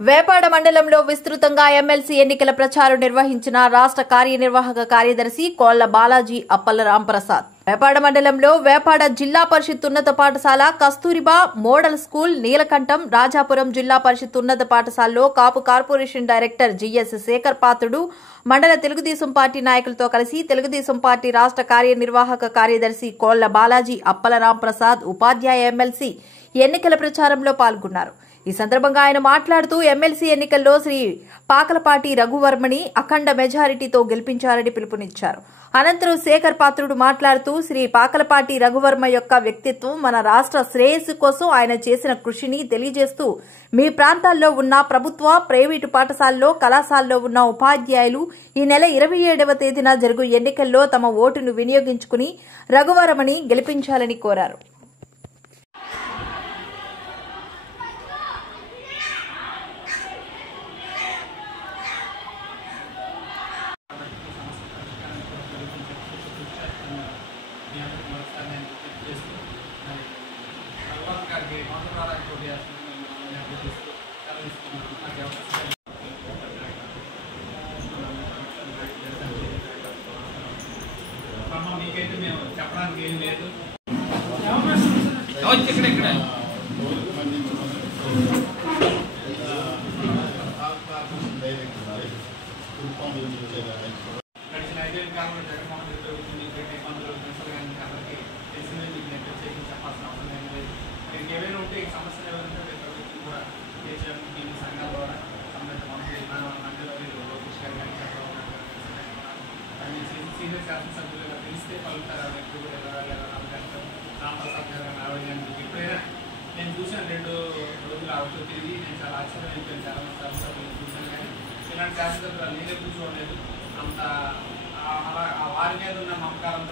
వేపాడ మండలంలో విస్తృతంగా ఎమ్మెల్సీ ఎన్నికల ప్రచారం నిర్వహించిన రాష్ట్ర కార్యనిర్వాహక కార్యదర్శి కోళ్ల బాలాజీ అప్పల రాంప్రసాద్. వేపాడ మండలంలో వేపాడ జిల్లా పరిషత్ ఉన్నత పాఠశాల, కస్తూరిబా మోడల్ స్కూల్, నీలకంఠం, రాజాపురం జిల్లా పరిషత్ ఉన్నత పాఠశాలలో కాపు కార్పొరేషన్ డైరెక్టర్ జిఎస్ శేఖర్ పాత్రుడు మండల తెలుగుదేశం పార్టీ నాయకులతో కలిసి తెలుగుదేశం పార్టీ రాష్ట్ర కార్యనిర్వాహక కార్యదర్శి కోళ్ల బాలాజీ అప్పల రాంప్రసాద్ ఉపాధ్యాయ ఎమ్మెల్సీ ఎన్నికల ప్రచారంలో పాల్గొన్నారు. ఈ సందర్భంగా ఆయన మాట్లాడుతూ ఎమ్మెల్సీ ఎన్నికల్లో శ్రీ పాకలపాటి రఘువర్మని అఖండ మెజారిటీతో గెలిపించారని పిలుపునిచ్చారు. అనంతరం శేఖర్ పాత్రుడు మాట్లాడుతూ శ్రీ పాకలపాటి రఘువర్మ యొక్క వ్యక్తిత్వం, మన రాష్ట్ర శ్రేయస్సు కోసం ఆయన చేసిన కృషిని తెలియజేస్తూ మీ ప్రాంతాల్లో ఉన్న ప్రభుత్వ, ప్రైవేటు పాఠశాలలో, కళాశాలలో ఉన్న ఉపాధ్యాయులు ఈ నెల 27వ తేదీన జరుగు ఎన్నికల్లో తమ ఓటును వినియోగించుకుని రఘువర్మని గెలిపించాలని కోరారు. మీకైతే మేము చెప్పడానికి ఏం లేదు. గడిచిన 5 ఏళ్ళ కాలంలో జగన్మోహన్ రెడ్డి ప్రభుత్వం ఇబ్బందులు అందరికీ తెలిసిందే. మీకు నేను ప్రత్యేకించి చెప్పాల్సిన అవసరం ఏం లేదు. మీకు ఏవైనా ఉంటే ఈ సమస్యలు ఎవరంటే ప్రభుత్వం కూడా కేసీఆర్ సంఘాల ద్వారా సీనియర్ శాసనసభ్యులుగా పిలిస్తే పలుకుతారు. వ్యక్తి కూడా రాంప్రసాద్ గారు ఎప్పుడైనా నేను చూశాను. 2 రోజులు అవుతూ తిరిగి నేను చాలా ఆశ్చర్యమైపోయాను. చాలా మంది శాసనసభ్యులు చూశాను, కానీ ఇలాంటి శాసనసభ్యులు నేనే కూర్చోలేదు. అంత అలా వారి మీద ఉన్న మమకారంతో